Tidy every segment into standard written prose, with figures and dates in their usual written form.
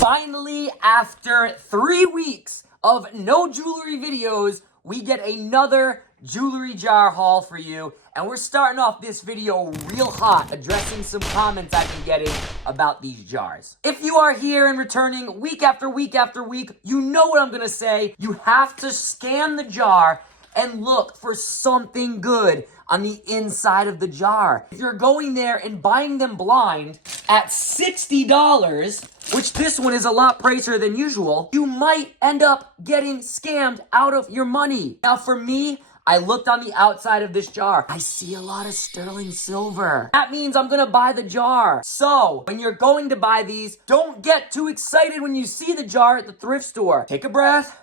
Finally, after 3 weeks of no jewelry videos, we get another jewelry jar haul for you. And we're starting off this video real hot, addressing some comments I've been getting about these jars. If you are here and returning week after week after week, you know what I'm gonna say. You have to scan the jar and look for something good on the inside of the jar. If you're going there and buying them blind at $60, which this one is a lot pricier than usual, you might end up getting scammed out of your money. Now for me, I looked on the outside of this jar. I see a lot of sterling silver. That means I'm gonna buy the jar. So, when you're going to buy these, don't get too excited when you see the jar at the thrift store. Take a breath.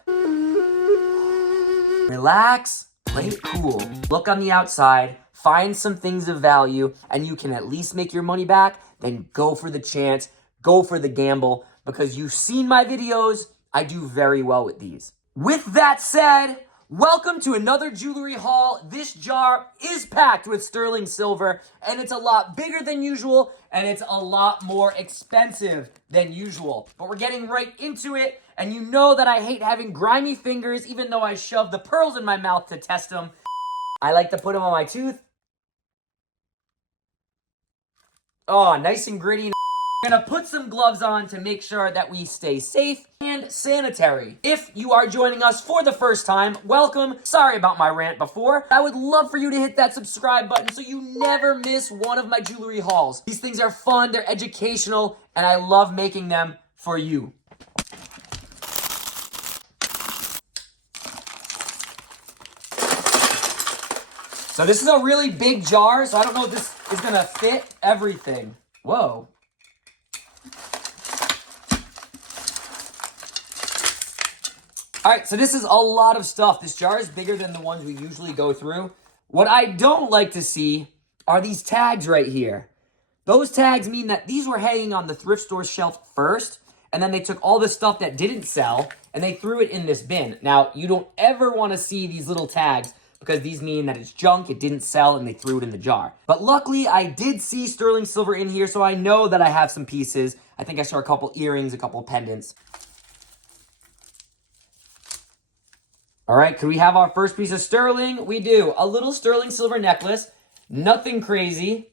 Relax, play it cool. Look on the outside, find some things of value, and you can at least make your money back. Then go for the chance, go for the gamble, because you've seen my videos. I do very well with these. With that said, welcome to another jewelry haul. This jar is packed with sterling silver, and it's a lot bigger than usual, and it's a lot more expensive than usual. But we're getting right into it, and you know that I hate having grimy fingers, even though I shove the pearls in my mouth to test them. I like to put them on my tooth. Oh, nice and gritty. I'm gonna put some gloves on to make sure that we stay safe and sanitary. If you are joining us for the first time, welcome. Sorry about my rant before. I would love for you to hit that subscribe button so you never miss one of my jewelry hauls. These things are fun, they're educational, and I love making them for you. So this is a really big jar, so I don't know if this is gonna fit everything. Whoa. All right, so this is a lot of stuff. This jar is bigger than the ones we usually go through. What I don't like to see are these tags right here. Those tags mean that these were hanging on the thrift store shelf first, and then they took all the stuff that didn't sell, and they threw it in this bin. Now, you don't ever want to see these little tags, because these mean that it's junk, it didn't sell, and they threw it in the jar. But luckily, I did see sterling silver in here, so I know that I have some pieces. I think I saw a couple earrings, a couple pendants. All right, could we have our first piece of sterling? We do. A little sterling silver necklace. Nothing crazy.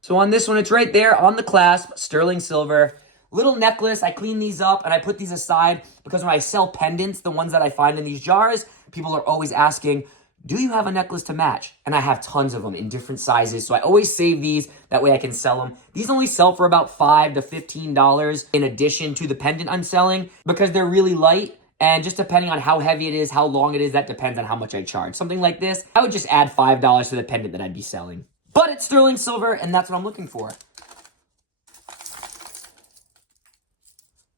So on this one, it's right there on the clasp, sterling silver. Little necklace. I clean these up and I put these aside because when I sell pendants, the ones that I find in these jars, people are always asking, do you have a necklace to match? And I have tons of them in different sizes. So I always save these. That way I can sell them. These only sell for about $5 to $15 in addition to the pendant I'm selling because they're really light. And just depending on how heavy it is, how long it is, that depends on how much I charge. Something like this, I would just add $5 to the pendant that I'd be selling. But it's sterling silver, and that's what I'm looking for.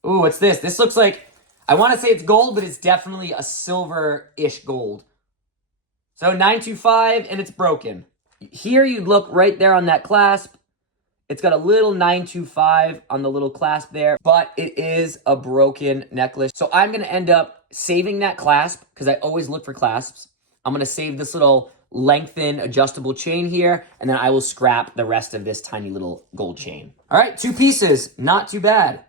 Ooh, what's this? This looks like, I want to say it's gold, but it's definitely a silver-ish gold. So 925, and it's broken. Here you'd look right there on that clasp. It's got a little 925 on the little clasp there, but it is a broken necklace. So I'm going to end up saving that clasp because I always look for clasps. I'm going to save this little lengthened adjustable chain here, and then I will scrap the rest of this tiny little gold chain. All right, 2 pieces. Not too bad.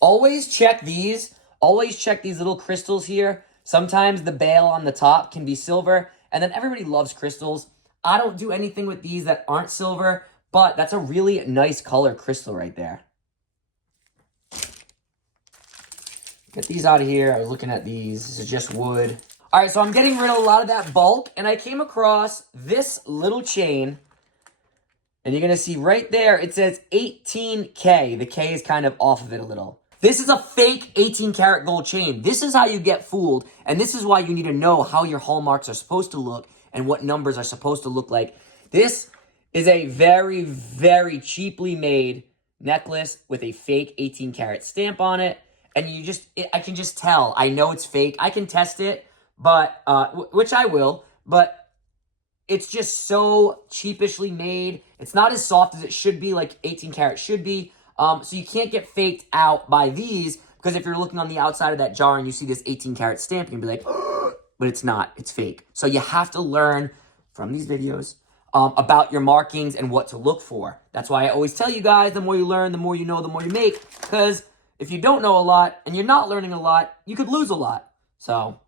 Always check these. Always check these little crystals here. Sometimes the bail on the top can be silver, and then everybody loves crystals. I don't do anything with these that aren't silver, but that's a really nice color crystal right there. Get these out of here. I was looking at these. This is just wood. All right, so I'm getting rid of a lot of that bulk, and I came across this little chain, and you're going to see right there, it says 18K. The K is kind of off of it a little. This is a fake 18 karat gold chain. This is how you get fooled, and this is why you need to know how your hallmarks are supposed to look and what numbers are supposed to look like. This is a very, very cheaply made necklace with a fake 18 karat stamp on it. And I can just tell. I know it's fake. I can test it, but which I will, but it's just so cheapishly made. It's not as soft as it should be, like 18 karat should be. So you can't get faked out by these, because if you're looking on the outside of that jar and you see this 18 karat stamp, you can be like, but it's not, it's fake. So you have to learn from these videos about your markings and what to look for. That's why I always tell you guys, the more you learn, the more you know, the more you make. Because if you don't know a lot and you're not learning a lot, you could lose a lot. So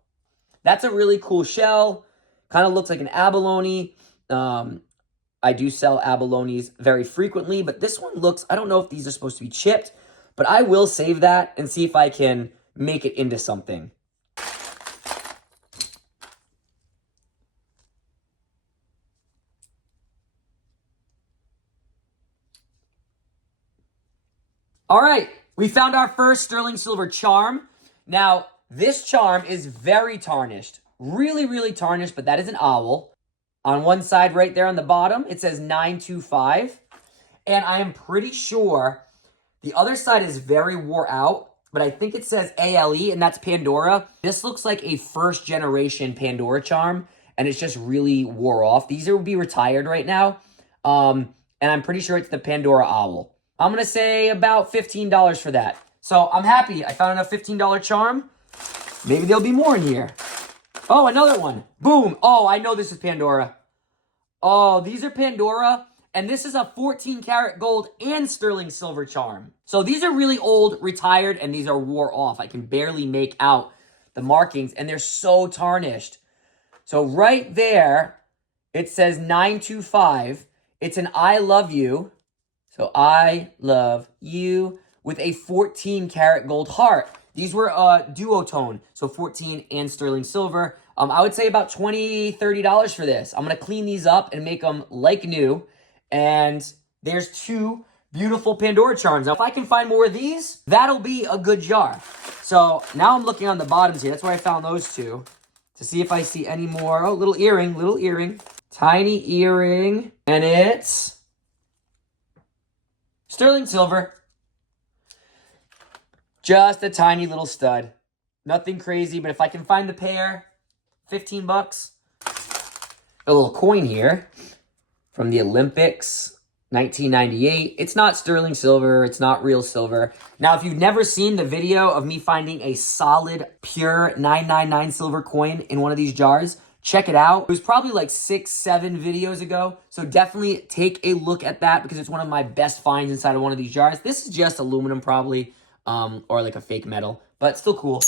that's a really cool shell. Kind of looks like an abalone. I do sell abalones very frequently, but this one looks, I don't know if these are supposed to be chipped, but I will save that and see if I can make it into something. All right, we found our first sterling silver charm. Now, this charm is very tarnished. Really, really tarnished, but that is an owl. On one side right there on the bottom, it says 925. And I am pretty sure the other side is very wore out, but I think it says ALE, and that's Pandora. This looks like a first generation Pandora charm, and it's just really wore off. These would be retired right now. And I'm pretty sure it's the Pandora owl. I'm going to say about $15 for that. So I'm happy. I found a $15 charm. Maybe there'll be more in here. Oh, another one. Boom. Oh, I know this is Pandora. Oh, these are Pandora. And this is a 14 karat gold and sterling silver charm. So these are really old, retired, and these are wore off. I can barely make out the markings, and they're so tarnished. So right there, it says 925. It's an I love you. So I love you with a 14 karat gold heart. These were duotone, so 14 and sterling silver. I would say about $20, $30 for this. I'm going to clean these up and make them like new. And there's two beautiful Pandora charms. Now, if I can find more of these, that'll be a good jar. So now I'm looking on the bottoms here. That's where I found those two. To see if I see any more. Oh, little earring, little earring. Tiny earring. And it's sterling silver. Just a tiny little stud. Nothing crazy, but if I can find the pair, 15 bucks. A little coin here from the Olympics, 1998. It's not sterling silver. It's not real silver. Now, if you've never seen the video of me finding a solid, pure 999 silver coin in one of these jars, check it out. It was probably like 6, 7 videos ago. So definitely take a look at that because it's one of my best finds inside of one of these jars. This is just aluminum probably, or like a fake metal, but still cool.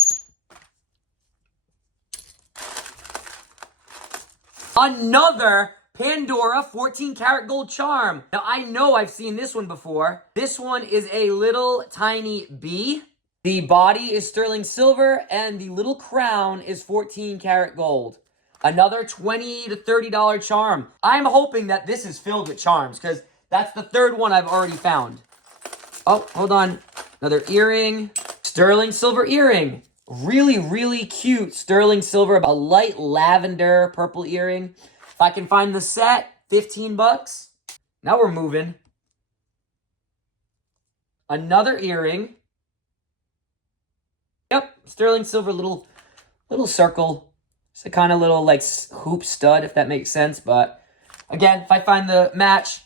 Another Pandora 14 karat gold charm. Now, I know I've seen this one before. This one is a little tiny bee. The body is sterling silver, and the little crown is 14 karat gold. Another $20 to $30 charm. I'm hoping that this is filled with charms, because that's the third one I've already found. Oh, hold on. Another earring. Sterling silver earring. Really, really cute sterling silver, a light lavender purple earring. If I can find the set, 15 bucks. Now we're moving. Another earring. Yep, sterling silver, little circle. It's a kind of little like hoop stud, if that makes sense. But again, if I find the match,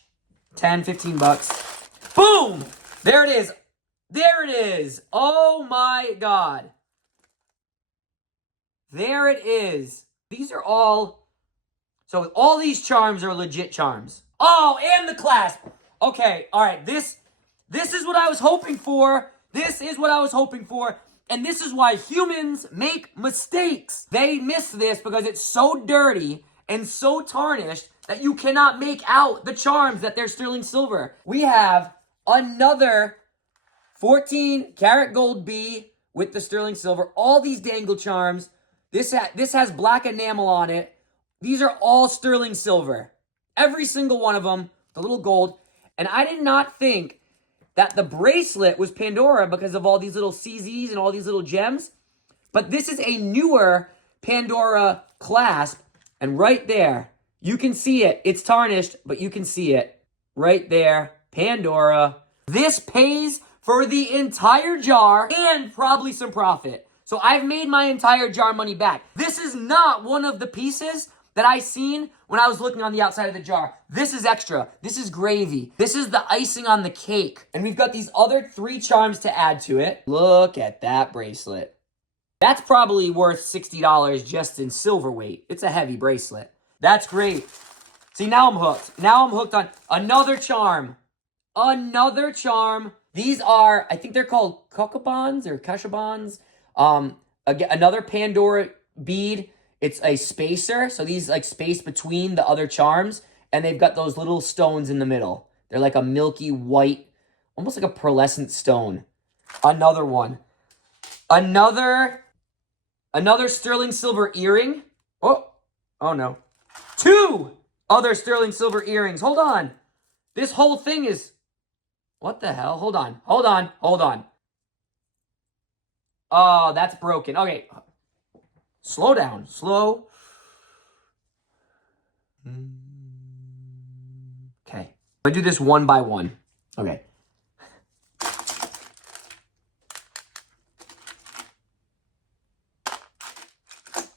10, 15 bucks. Boom! There it is. There it is. Oh my God. There it is. These are all... So all these charms are legit charms. Oh, and the clasp. Okay, all right. This is what I was hoping for. This is what I was hoping for. And this is why humans make mistakes. They miss this because it's so dirty and so tarnished that you cannot make out the charms that they're sterling silver. We have another 14 karat gold bee with the sterling silver. All these dangle charms. This has black enamel on it. These are all sterling silver. Every single one of them, the little gold. And I did not think that the bracelet was Pandora because of all these little CZs and all these little gems. But this is a newer Pandora clasp. And right there, you can see it. It's tarnished, but you can see it. Right there, Pandora. This pays for the entire jar and probably some profit. So I've made my entire jar money back. This is not one of the pieces that I seen when I was looking on the outside of the jar. This is extra. This is gravy. This is the icing on the cake. And we've got these other 3 charms to add to it. Look at that bracelet. That's probably worth $60 just in silver weight. It's a heavy bracelet. That's great. See, now I'm hooked. Now I'm hooked on another charm. Another charm. These are, I think they're called Kokobons or Kashabons. Again, another Pandora bead. It's a spacer. So these like space between the other charms. And they've got those little stones in the middle. They're like a milky white, almost like a pearlescent stone. Another one. Another sterling silver earring. Oh no. 2 other sterling silver earrings. Hold on. This whole thing is... What the hell? Hold on. Oh, that's broken. Okay. Slow down. Slow. Okay. I'm going to do this one by one. Okay.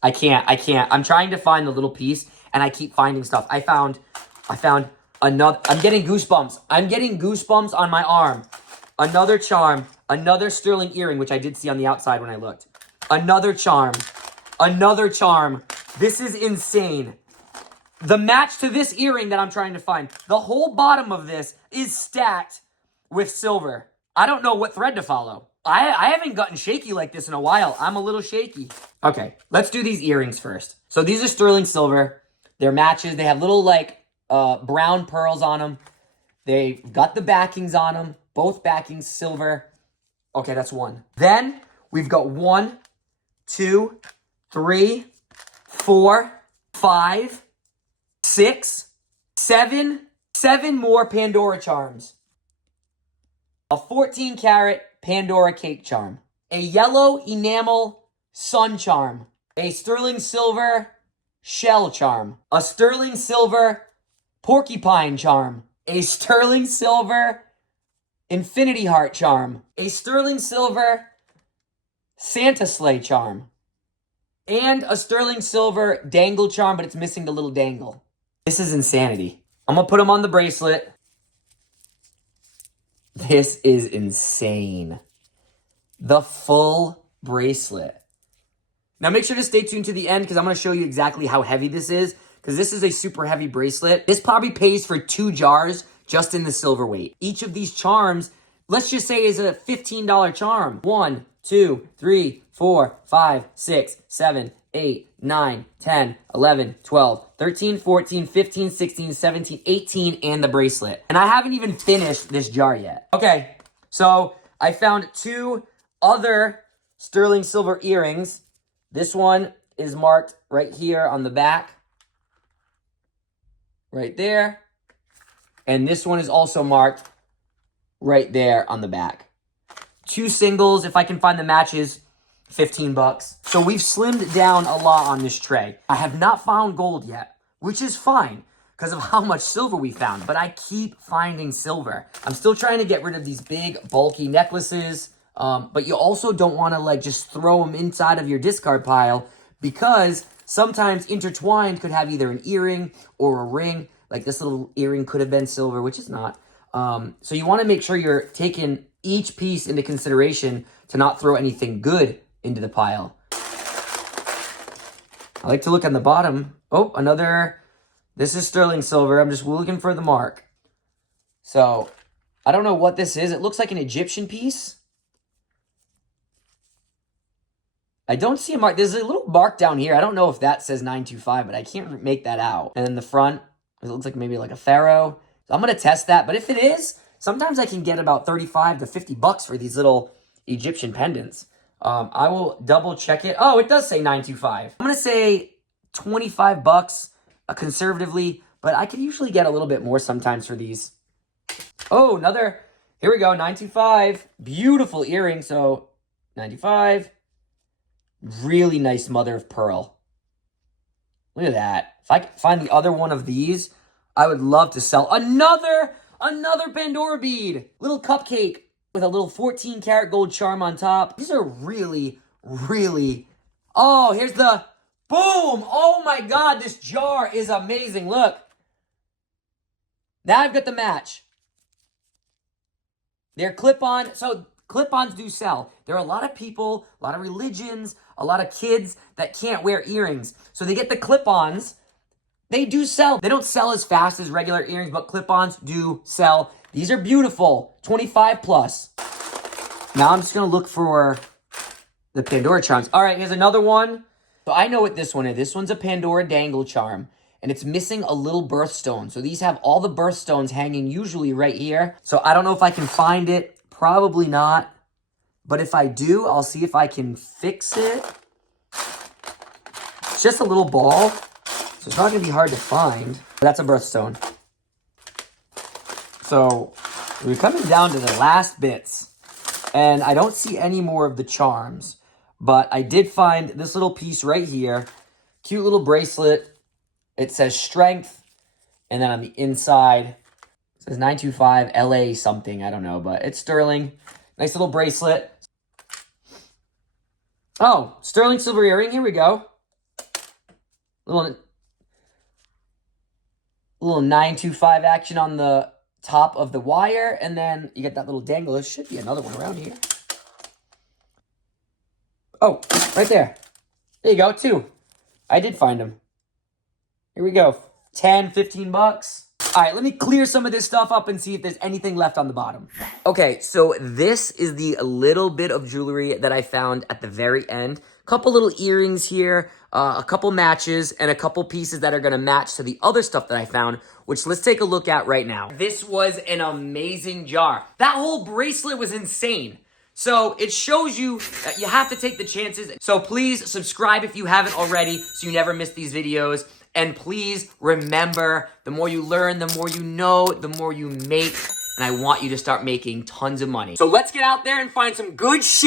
I can't. I'm trying to find the little piece, and I keep finding stuff. I found another. I'm getting goosebumps. On my arm. Another charm. Another sterling earring, which I did see on the outside when I looked. Another charm. This is insane. The match to this earring that I'm trying to find. The whole bottom of this is stacked with silver. I don't know what thread to follow. I haven't gotten shaky like this in a while. I'm a little shaky. Okay, let's do these earrings first. So these are sterling silver. They're matches. They have little like brown pearls on them. They've got the backings on them. Both backings silver. Okay, that's one. Then we've got 1, 2, 3, 4, 5, 6, 7 more Pandora charms. A 14-karat Pandora cake charm. A yellow enamel sun charm. A sterling silver shell charm. A sterling silver porcupine charm. A sterling silver infinity heart charm. A sterling silver Santa sleigh charm. And a sterling silver dangle charm, but it's missing the little dangle. This is insanity. I'm going to put them on the bracelet. This is insane. The full bracelet. Now make sure to stay tuned to the end because I'm going to show you exactly how heavy this is because this is a super heavy bracelet. This probably pays for 2 jars just in the silver weight. Each of these charms, let's just say, is a $15 charm. 1, 2, 3, 4, 5, 6, 7, 8, 9, 10, 11, 12, 13, 14, 15, 16, 17, 18, and the bracelet. And I haven't even finished this jar yet. Okay, so I found 2 other sterling silver earrings. This one is marked right here on the back. Right there. And this one is also marked right there on the back. 2 singles, if I can find the matches, $15. So we've slimmed down a lot on this tray. I have not found gold yet, which is fine because of how much silver we found, but I keep finding silver. I'm still trying to get rid of these big, bulky necklaces, but you also don't want to like just throw them inside of your discard pile because sometimes intertwined could have either an earring or a ring. Like this little earring could have been silver, which is not. So you want to make sure you're taking each piece into consideration to not throw anything good into the pile. I like to look on the bottom. Oh, another. This is sterling silver. I'm just looking for the mark. So I don't know what this is. It looks like an Egyptian piece. I don't see a mark. There's a little mark down here. I don't know if that says 925, but I can't make that out. And then the front, it looks like maybe like a pharaoh. So I'm going to test that. But if it is, sometimes I can get about 35 to 50 bucks for these little Egyptian pendants. I will double check it. Oh, it does say 925. I'm going to say 25 bucks conservatively, but I can usually get a little bit more sometimes for these. Oh, another. Here we go. 925. Beautiful earring. So 95. Really nice mother of pearl. Look at that. If I could find the other one of these, I would love to sell another Pandora bead. Little cupcake with a little 14-karat gold charm on top. These are really, really... Oh, here's the... Boom! Oh my God, this jar is amazing. Look. Now I've got the match. They're clip-on. So clip-ons do sell. There are a lot of people, a lot of religions, a lot of kids that can't wear earrings. So they get the clip-ons They do sell. They don't sell as fast as regular earrings, but clip-ons do sell. These are beautiful, 25 plus. Now I'm just gonna look for the Pandora charms. All right, here's another one. So I know what this one is. This one's a Pandora dangle charm, and it's missing a little birthstone. So these have all the birthstones hanging usually right here. So I don't know if I can find it. Probably not. But if I do, I'll see if I can fix it. It's just a little ball, so it's not going to be hard to find. That's a birthstone. So we're coming down to the last bits. And I don't see any more of the charms. But I did find this little piece right here. Cute little bracelet. It says strength. And then on the inside, it says 925 LA something. I don't know, but it's sterling. Nice little bracelet. Oh, sterling silver earring. Here we go. Little 925 action on the top of the wire. And then you get that little dangle. There should be another one around here. Oh, right there. There you go, 2. I did find them. Here we go. 10, 15 bucks. All right, let me clear some of this stuff up and see if there's anything left on the bottom. Okay, so this is the little bit of jewelry that I found at the very end. Couple little earrings here, a couple matches, and a couple pieces that are gonna match to the other stuff that I found, which let's take a look at right now. This was an amazing jar. That whole bracelet was insane. So it shows you that you have to take the chances. So please subscribe if you haven't already so you never miss these videos. And please remember, the more you learn, the more you know, the more you make. And I want you to start making tons of money. So let's get out there and find some good shit.